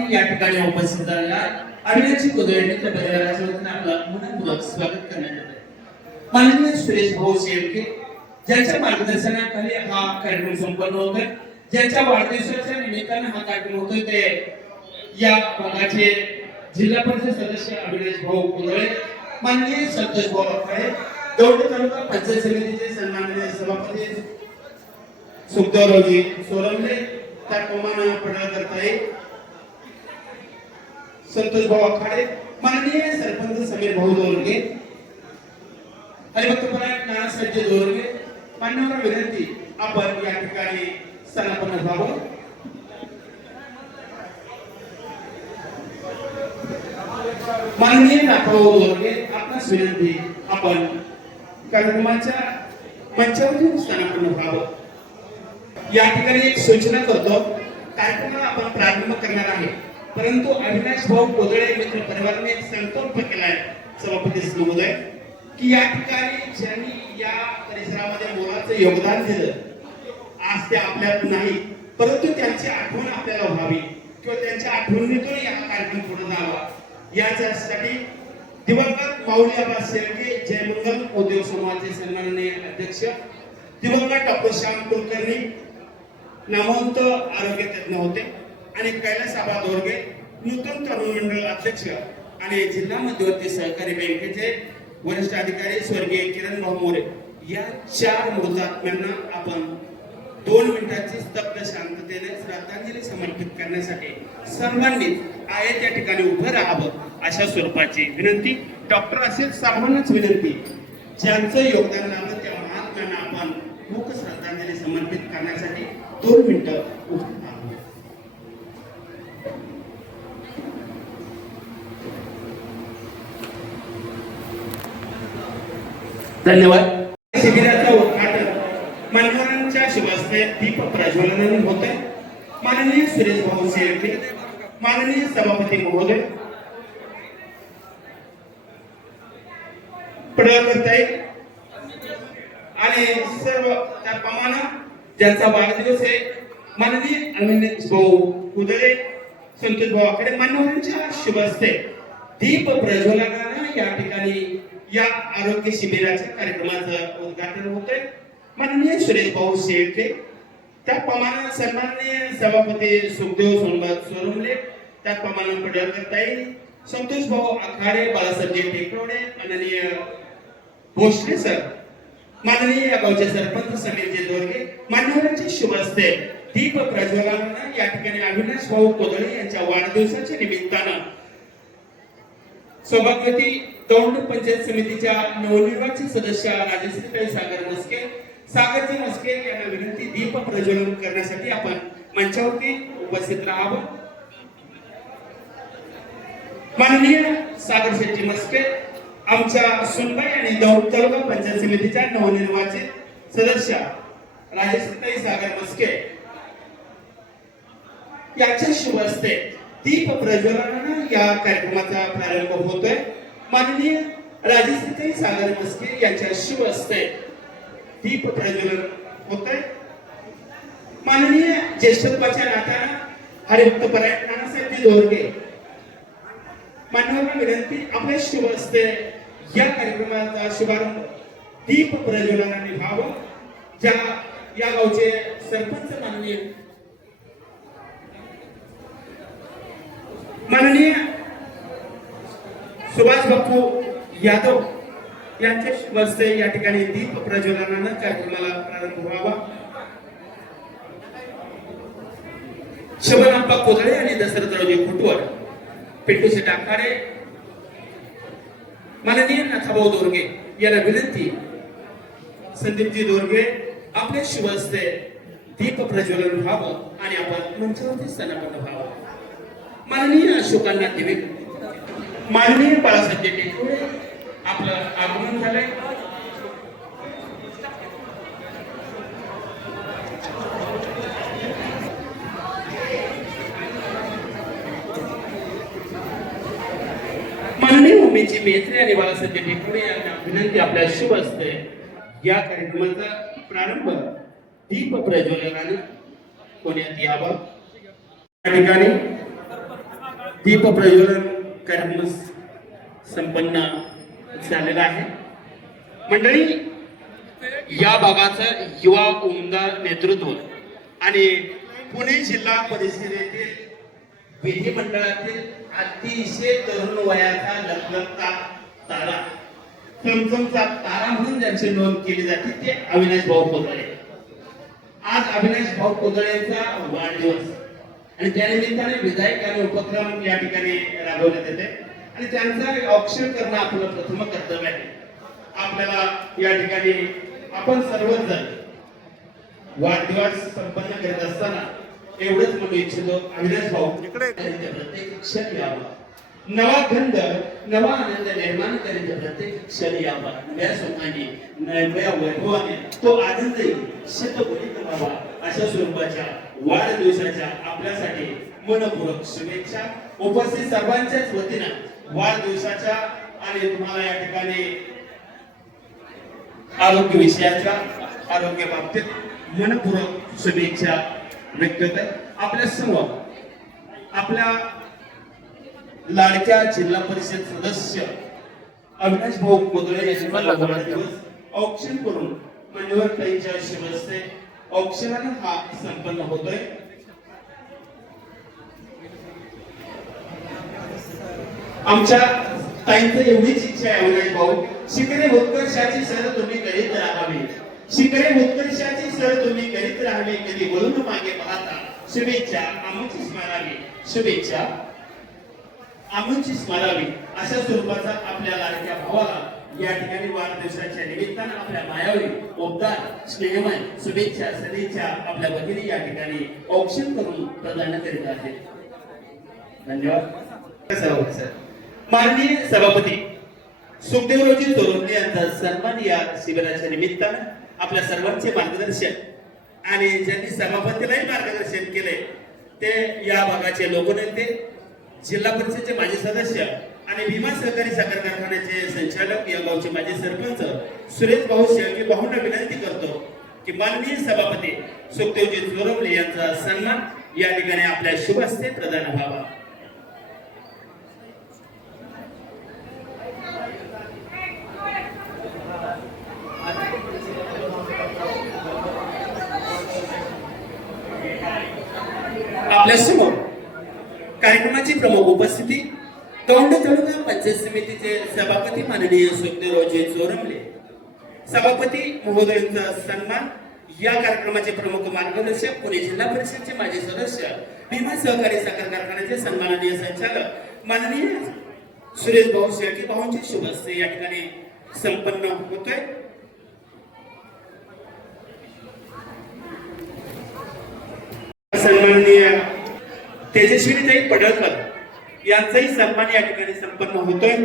सर्वांनी या ठिकाणी उपस्थित झालेला अभिनयची कुदळीच्या परिवाराच्या वतीने आपलं मनपूर्वक स्वागत करण्यात येते. माननीय सुरेश भाऊ शेळके ज्यांच्या मार्गदर्शनाखाली हा कार्यक्रम संपन्न होतोय, ज्यांच्या वाढदिवसाच्या निमित्ताने हा कार्यक्रम होतोय ते या भागाचे जिल्हा परिषद सदस्य अभिनय भाऊ कुदळे, माननीय संतोष भाऊ आखाडे, दौंड तालुका पंचायत समितीचे सन्माननीय सभापती सुखदेवरावजी सोरमले, त्याप्रमाणे पडळकरताई संतोष भाऊ आखाडे, माननीय सरपंच समीर भाऊ दोरगे, हरिभक्तपरायण नानासाहेबजी दोरगे, मान्यवर विनंती आपण या ठिकाणी स्थानापन्न व्हावं. माननीय नाथाभाऊ दोरगे, आपणास विनंती आपण कार्यक्रमाच्या मंचावरती स्थानापन्न व्हावं. या ठिकाणी एक सूचना करतो, कार्यक्रमाला आपण प्रारंभ करणार आहे, परंतु अविनाश भाऊ कोदळे मित्र परिवाराने एक संकल्प केलाय सभापती महोदय की या ठिकाणी ज्यांनी या परिसरामध्ये मोलाचं योगदान दिलं, आज ते आपल्यात नाही, परंतु त्यांची आठवण आपल्याला व्हावी किंवा त्यांच्या आठवणीतून या कार्यक्रम पुढे जावा, यासाठी दिवंगत माऊली आबा शेळके जयमंगल उद्योग समूहाचे सन्माननीय अध्यक्ष दिवंगत डॉक्टर श्याम कुलकर्णी नामवंत आरोग्य तज्ञ होते आणि कैलास आबा दोरगे नूतन तरुण मंडळ अध्यक्ष आणि जिल्हा मध्यवर्ती सहकारी बँकेचे वरिष्ठ अधिकारी स्वर्गीय किरण भाऊ मोरे या 4 मृतात्म्यांना आपण 2 मिनिटांची स्तब्ध शांततेने श्रद्धांजली समर्पित करण्यासाठी सर्वांनी आहे त्या ठिकाणी उभं राहावं अशा स्वरूपाची विनंती. डॉक्टर असेल सर्वांनाच विनंती, ज्यांचं योगदान लाभलं त्या महात्म्यांना आपण मुख श्रद्धांजली समर्पित करण्यासाठी 2 मिनिटं उभं राहावं. धन्यवाद. शिबिराचं उद्घाटन मान्यवरांच्या शुभहस्ते दीप प्रज्वलनाने होते. माननीय सुरेश भाऊ शेळके, माननीय सभापती महोदय, पडळकरताई आणि सर्व त्याप्रमाणे ज्यांचा वाढदिवस आहे माननीय अभिनय भाऊ कुदळे, संतोष भाऊ आखाडे, मान्यवरांच्या शुभहस्ते दीप प्रज्वलनाने या ठिकाणी या आरोग्य शिबिराच्या कार्यक्रमाचं उद्घाटन होतंय. माननीय सुरेश भाऊ शेळके, त्याप्रमाणे सन्माननीय सभापती सुखदेव सोरमले, त्याप्रमाणे पडळकरताई, संतोष भाऊ आखाडे, बाळासाहेब टेकवडे, माननीय भोसले सर, माननीय या गावचे सरपंच समीरजी दोरगे, मान्यवरांचे शुभ हस्ते दीप प्रज्वलनाने या ठिकाणी अविनाश भाऊ कोदळे यांच्या वाढदिवसाच्या निमित्तानं सौभाग्यवती दौंड पंचायत समितीच्या नवनिर्वाचित सदस्य राजश्रीताई सागरजी मस्के यांना विनंती दीप प्रज्वलन करण्यासाठी आपण मंचावरती उपस्थित राहावं. माननीय सागर शेट्टी मस्के, आमच्या सुनबाई आणि दौंड तालुका पंचायत समितीच्या नवनिर्वाचित सदस्य राजश्रीताई सागर मस्के यांच्या शुभ हस्ते दीप प्रज्वलनाने या कार्यक्रमाचा प्रारंभ होतोय. माननीय राजश्रीताई सागर मस्के यांच्या शुभ हस्ते दीप प्रज्वलन होतंय. माननीय ज्येष्ठत्वाच्या नात्यानं हरिभक्तपरायण नानासाहेबजी दोरगे, मान्यवरांना विनंती आपल्या शुभ हस्ते या कार्यक्रमाचा शुभारंभ दीप प्रज्वलनाने व्हावं. ज्या या गावचे सरपंच माननीय सुभाष बापू यादव यांच्या शुभ हस्ते या ठिकाणी दीप प्रज्वलनाने कार्यक्रमाला प्रारंभ व्हावा. शबनाप्पा कोदळे आणि दशरथरावजी खुटवर, पिंटू शेट आखाडे, माननीय नाथाभाऊ दोरगे यांना विनंती संदीपजी दोरगे आपल्या शुभ हस्ते दीप प्रज्वलन व्हावं आणि आपण मंचावरती स्थानापन्न व्हावं. माननीय अशोकांना दिवे, माननीय बाळासाहेब टेकवडे आपलं आगमन झालंय. माननीय उमेशजी मेत्रे आणि बाळासाहेब टेकवडे यांना विनंती आपल्या शुभ हस्ते या कार्यक्रमाचा प्रारंभ दीप प्रज्वलनाने होण्यात यावा. या ठिकाणी दीप प्रज्वलन कार्यक्रम संपन्न झालेला आहे. मंडळी, या भागाचं युवा उमदा नेतृत्व आणि पुणे जिल्हा परिषदेतील विधिमंडळातील अतिशय तरुण वयाचा लखलखता तारा, चमचमचा तारा म्हणून ज्यांची नोंद केली जाते ते अविनाश भाऊ कोदळे. आज अविनाश भाऊ कोदळेंचा वाढदिवस आणि त्यानिमित्ताने विधायकाने उपक्रम या ठिकाणी राबवण्यात येते आणि त्यांचा औक्षण करणं आपलं प्रथम कर्तव्य आहे. आपल्याला या ठिकाणी आपण सर्वजण वाढदिवस संपन्न करत असताना एवढंच म्हणू इच्छितो, अविनाश भाऊ प्रत्येक क्षण यावा, नवा गंध नवा आनंद निर्माण करीत प्रत्येक क्षण यावा, नव्या सुखाने नव्या वैभवाने तो आनंदही शतगुणित व्हावा, अशा स्वरूपाच्या वाढदिवसाच्या आपल्यासाठी मनपूर्वक शुभेच्छा. उपस्थित सर्वांच्याच वतीनं वाढदिवसाच्या आणि तुम्हाला या ठिकाणी आरोग्य विषयाच्या आरोग्य बाबतीत मनपूर्वक शुभेच्छा व्यक्त होत आहे. आपल्या समोर आपल्या लाडक्या जिल्हा परिषद सदस्य अविनाश भाऊ कोदळे यांचा वाढदिवस औक्षण करून मान्यवर ताईंच्या शुभ हस्ते औक्षणाने हा संपन्न होतोय. आमच्या ताईंचं एवढीच इच्छा आहे, अविनाश भाऊ, शिखरे उत्कर्षाची सर तुम्ही करीत राहावी, शिखरे उत्कर्षाची सर तुम्ही करीत राहावी, कधी वळून मागे पाहता शुभेच्छा आमची स्मरावी, शुभेच्छा आमची स्मरावी, अशा स्वरूपाचा आपल्या लाडक्या भावाला या ठिकाणी वाढदिवसाच्या निमित्तानं आपल्या मायावी उबदार स्नेहमय शुभेच्छा सदिच्छा आपल्या वतीने या ठिकाणी औक्षण करून प्रदान करीत आहेत. धन्यवाद. माननीय सभापती सुखदेवरावजी चोरमले यांचा सन्मान या शिबिराच्या निमित्तानं आपल्या सर्वांचे मार्गदर्शन आणि ज्यांनी सभापतीलाही मार्गदर्शन केले ते या भागाचे लोकनेते, जिल्हा परिषदेचे माजी सदस्य आणि भीमा सहकारी साखर कारखान्याचे संचालक, या गावचे माजी सरपंच सुरेश भाऊ शेळके भाऊंना विनंती करतो की माननीय सभापती सुखदेवजी चोरमले यांचा सन्मान या ठिकाणी आपल्या शुभ हस्ते प्रदान व्हावा. आपल्या समोर कार्यक्रमाची प्रमुख उपस्थिती दौंड तालुका पंचायत समितीचे सभापती माननीय सुखदेवरावजी चोरमले, सभापती महोदयांचा सन्मान. या कार्यक्रमाचे प्रमुख मार्गदर्शक पुणे जिल्हा परिषदेचे माजी सदस्य, भीमा सहकारी साखर कारखान्याचे सन्माननीय संचालक माननीय सुरेश भाऊ शेळके भाऊंचे शुभ हस्ते या ठिकाणी संपन्न होतोय. सन्माननीय तेजस्विनीताई पडळकर यांचाही सन्मान या ठिकाणी संपन्न होतोय.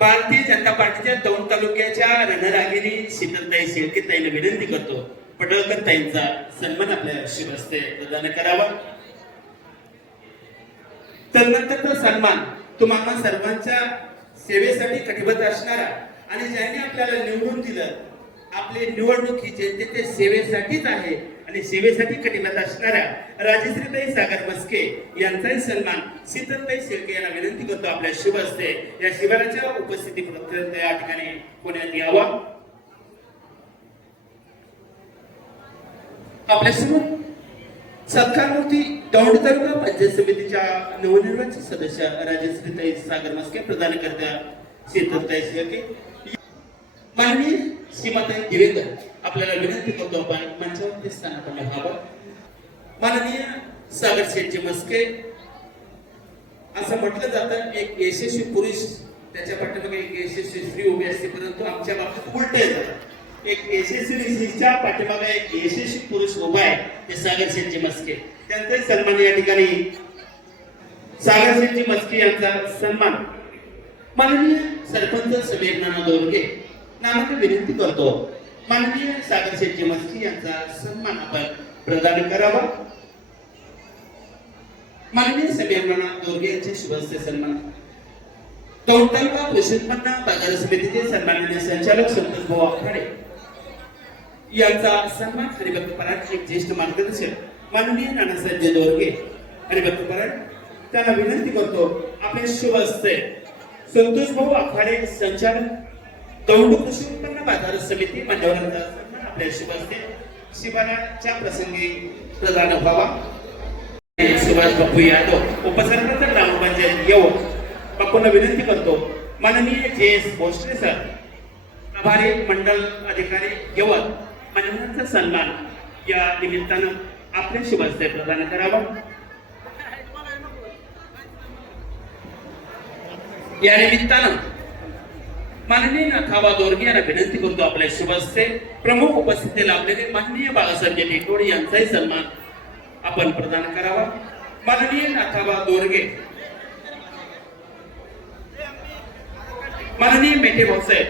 भारतीय जनता पार्टीच्या दौंड तालुक्याच्या रणरागिणी शीतलताई शेळकेताईंना विनंती करतो पडळकर ताईंचा सन्मान आपल्या शुभ हस्ते प्रदान करावा. तदनंतरचा सन्मान तुम्हाला सर्वांच्या सेवेसाठी कटिबद्ध असणारा आणि ज्यांनी आपल्याला निवडून दिलं, आपली निवडणूक ही जनतेच्या सेवेसाठीच आहे आणि सेवेसाठी कटिबद्ध असणाऱ्या राजश्रीताई सागर मस्के यांचाही सन्मान शीतलताई शेळके यांना विनंती करतो आपल्या शुभ हस्ते या शिबिराच्या उपस्थितीपर्यंत या ठिकाणी पुण्यात यावा. आपल्या समोर सत्कारमूर्ती दौंड तालुका पंचायत समितीच्या नवनिर्वाचित सदस्य राजश्रीताई सागर मस्के प्रदान करत्या शीतलताई शेळके, माननीय श्रीमती देवेंद्र आपल्याला विनंती करतो आपण मंचावरती स्थानापन्न व्हावं. माननीय सागर शेठजी मस्के, असं म्हटलं जातं एक यशस्वी पुरुष त्याच्या पाठीमागे एक यशस्वी स्त्री उभी असते, परंतु आमच्या बाबतीत उलट येतं. एक यशस्वी स्त्रीच्या पाठीमागे एक यशस्वी पुरुष उभा आहे, ते सागर शेठजी मस्के. त्यांचा सन्मान या ठिकाणी सागर शेठजी मस्के यांचा सन्मान माननीय सरपंच समीर नाना दोरगे नामाने विनंती करतो माननीय सागर शेठजी मस्के यांचा सन्मान आपण प्रदान करावा. माननीय समीर नाना दोरगे यांचे शुभ हस्ते सन्मान. दौंड तालुका कृषी उत्पन्न बाजार समितीचे सन्माननीय संचालक संतोष भाऊ आखाडे यांचा सन्मान हरिभक्त पराड एक ज्येष्ठ मार्गदर्शक माननीय नानासाहेब दोरगे हरिभक्त पराड त्यांना विनंती करतो आपले शुभ हस्ते संतोष भाऊ आखाडे संचालक दौंड कृषी उत्पन्न बाजार समिती मान्यवरांचा सन्मान आपल्या शुभ हस्ते शिबिराच्या प्रसंगी प्रदान व्हावा. सुभाष बापू यादव उपसरपंच ग्रामपंचायत येऊन बापूंना विनंती करतो माननीय जे.एस. भोसले सर प्रभारी मंडल अधिकारी यवत मान्यवरांचा सन्मान या निमित्तानं आपले शुभ हस्ते प्रदान करावा. या निमित्तानं माननीय नाथाबा दोरगे यांना विनंती करतो आपल्या शुभ हस्ते प्रमुख उपस्थिती लाभलेले माननीय बाळासाहेब टिटोडे यांचाही सन्मान आपण प्रदान करावा. माननीय नाथाबा दोरगे, माननीय मेटे भाऊसाहेब,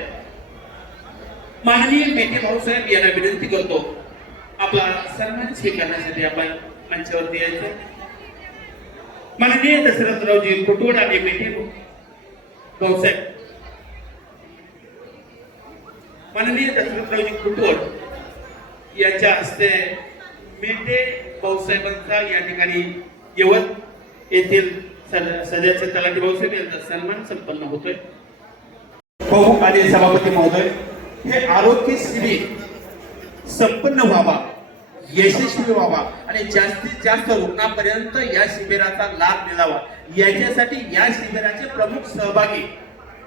माननीय मेटे भाऊसाहेब यांना विनंती करतो आपला सन्मान स्वीकारण्यासाठी आपण मंचावरती यायचं. माननीय दशरथरावजी कुटवड आणि मेटे भाऊसाहेब, माननीय दशरथरावजी कुटवड यांच्या हस्ते मेटे भाऊसाहेबांचा या ठिकाणी यवत येथील सध्याचे तलाठी भाऊसाहेब यांचा सन्मान संपन्न होतोय. प्रमुख आणि सभापती महोदय, हे आरोग्य शिबिर संपन्न व्हावा, यशस्वी व्हावा आणि जास्तीत जास्त रुग्णांपर्यंत या शिबिराचा लाभ मिळावा याच्यासाठी या शिबिराचे प्रमुख सहभागी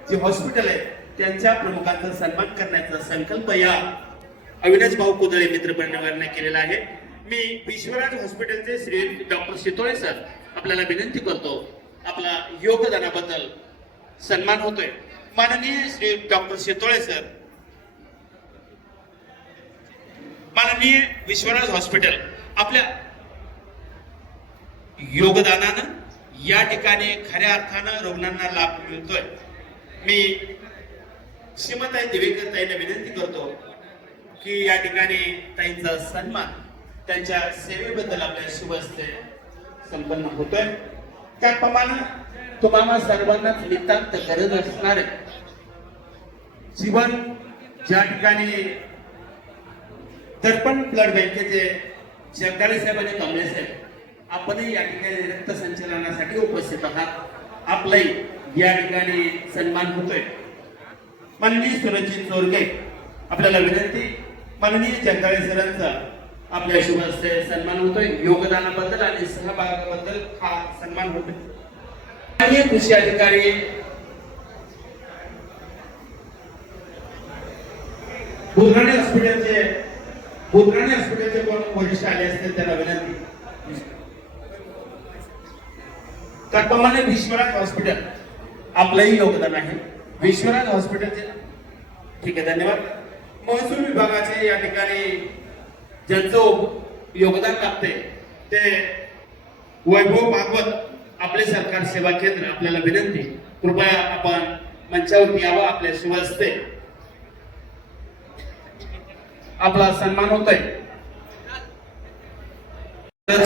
जे हॉस्पिटल आहे त्यांच्या प्रमुखांचा सन्मान करण्याचा संकल्प या अविनाश भाऊ कुदळे मित्र परिवाराने केलेला आहे. मी विश्वराज हॉस्पिटलचे श्री डॉक्टर शितोळे सर आपल्याला विनंती करतो आपला योगदानाबद्दल सन्मान होतोय. माननीय श्री डॉक्टर शितोळे सर, माननीय विश्वराज हॉस्पिटल आपल्या योगदानानं या ठिकाणी खऱ्या अर्थानं रुग्णांना लाभ मिळतोय. मी श्रीमताई दिवेकर ताईंना विनंती करतो की या ठिकाणी ताईंचा सन्मान त्यांच्या सेवेबद्दल आपल्या शुभ हस्ते संपन्न होतोय. त्याप्रमाणे तुम्हाला सर्वांना नितांत गरज असणारे जीवन ज्या ठिकाणी दर्पण ब्लड बँकेचे जगदाळे साहेब आणि कमले साहेब आपणही या ठिकाणी रक्त संचलनासाठी उपस्थित आहात. आपलाही या ठिकाणी सन्मान होतोय. माननीय सुरजित चोरगे आपल्याला विनंती, माननीय जगदाळे सरांचा आपल्या शुभ हस्ते सन्मान होतोय. योगदानाबद्दल आणि सहभागाबद्दल हा सन्मान होतोय. माननीय कृषी अधिकारी बुधराणे हॉस्पिटलचे कोण वरिष्ठ आले असतील त्यांना विनंती. त्याप्रमाणे विश्वराज हॉस्पिटल आपलंही योगदान आहे. विश्वराज हॉस्पिटलचे ठीक आहे, धन्यवाद. महसूल विभागाचे या ठिकाणी ज्यांचं योगदान लागते ते वैभव भागवत आपले सरकार सेवा केंद्र आपल्याला विनंती कृपया आपण मंचावरती यावं. आपल्या शुभ हस्ते आपला सन्मान होतोय.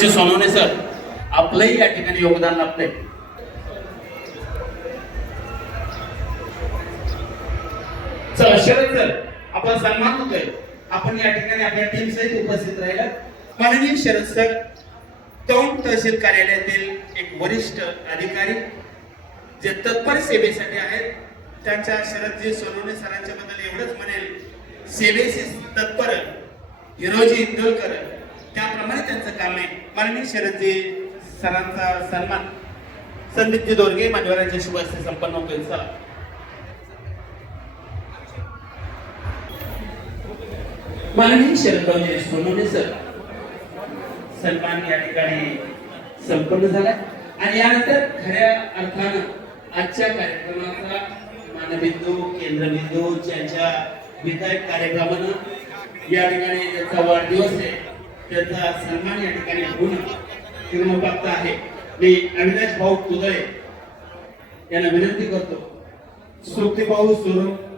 सोनवणे सर आपलंही या ठिकाणी योगदान लागतंय. चला शरद सर आपला सन्मान होतोय. आपण या ठिकाणी आपल्या टीम सहित उपस्थित राहिला. माननीय शरद सर दौंड तहसील कार्यालयातील एक वरिष्ठ अधिकारी जे तत्पर सेवेसाठी आहेत. त्यांच्या शरदजी सोनवणे सरांच्या बद्दल एवढंच म्हणेल, सेवेशी तत्पर हिरोजी इंदोलकर त्याप्रमाणे त्यांचं काम आहे. माननीय शरदजी सरांचा सन्मान संदीपजी दोरगे मान्यवरांच्या शुभ हस्ते संपन्न होतोय. चला माननीय शरदरावजी सोनवणे सर सन्मान या ठिकाणी संपन्न झालाय. आणि यानंतर खऱ्या अर्थानं आजच्या कार्यक्रमाचा मानबिंदू केंद्रबिंदू ज्यांच्या विधायक कार्यक्रमानं या ठिकाणी ज्यांचा वाढदिवस आहे त्यांचा सन्मान या ठिकाणी होणं क्रमप्राप्त आहे. मी अविनाश भाऊ कुदळे यांना विनंती करतो सुखदेव भाऊ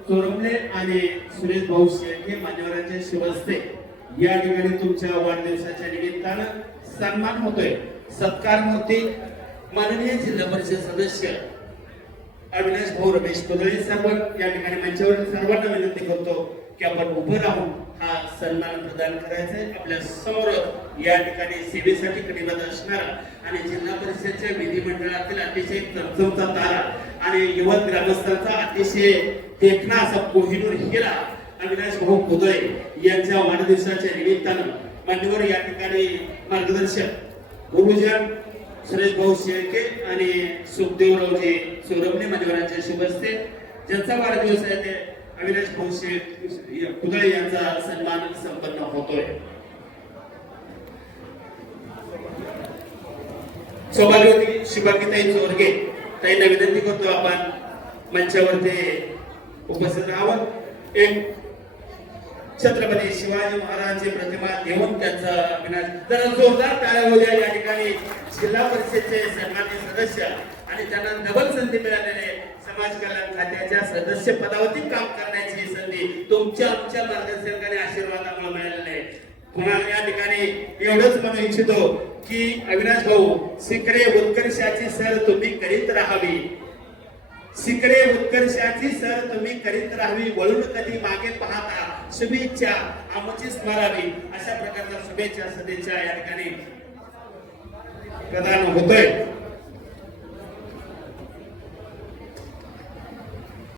चोरमले आणि सुरेश भाऊ शेळके मान्यवरांच्या शुभ हस्ते या ठिकाणी तुमच्या वाढदिवसाच्या निमित्तानं सन्मान होतोय. सत्कार होते माननीय जिल्हा परिषद सदस्य अविनाश भाऊ रमेश कुदळे सर्व या ठिकाणी मंचावर सर्वांना विनंती करतो की आपण उभं राहून हा सन्मान प्रदान करायचा आहे. आपल्या समोर या ठिकाणी सेवेसाठी कटिबद्ध असणारा आणि जिल्हा परिषदेच्या विधिमंडळातील अतिशय चमचमचा तारा आणि युवक ग्रामस्थांचा अतिशय देखणा असा कोहिनूर हिरा अविनाश भाऊ खुदळे यांच्या वाढदिवसाच्या निमित्तानं मान्यवर या ठिकाणी मार्गदर्शक गुरुजन सुरेश भाऊ शेळके आणि सुखदेवरावजी सोरमणे मान्यवरांच्या शुभ हस्ते ज्यांचा वाढदिवस आहे ते अविनाश भाऊ खुदळे यांचा सन्मान संपन्न होतोय. सौभाग्यवती शुभांगीताई चोरगे ताईंना विनंती करतो आपण मंचावरती उपस्थित राहावं. एक छत्रपती शिवाजी महाराजांची प्रतिमा घेऊन त्यांचा अविनाश जरा जोरदार टाळ्या होऊ द्या. या ठिकाणी जिल्हा परिषदेचे सन्माननीय सदस्य आणि त्यांना डबल संधी मिळालेले समाज कल्याण खात्याच्या सदस्य पदावरती काम करण्याची संधी तुमच्या आमच्या मार्गदर्शनाने आशीर्वादामुळे मिळालेली आहे. पुन्हा या ठिकाणी एवढंच म्हणू इच्छितो की अविनाश भाऊ शिकडे उत्कर्षाची सर तुम्ही करीत राहावी. शिकडे उत्कर्षाची सर तुम्ही करीत राहावी. वळून कधी मागे पाहता शुभेच्छा आमची स्मरावी. अशा प्रकारच्या शुभेच्छा सदिच्छा या ठिकाणी प्रदान होतोय.